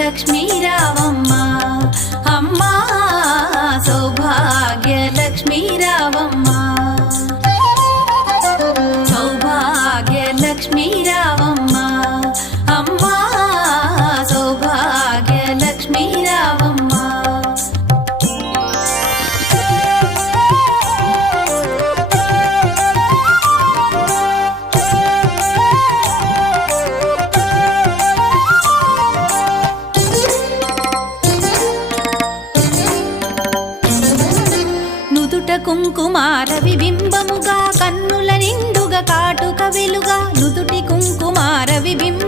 లక్ష్మీ రావమ్మ అమ్మా సౌభాగ్య లక్ష్మీ రావమ్మ సౌభాగ్య లక్ష్మీ రావమ్మ అమ్మా సౌభాగ్య లక్ష్మీ రావమ్మ కుంకుమార విబింబముగా కన్నుల నిండుగా కాటుక వెలుగా నుదుటి కుంకుమార విబింబ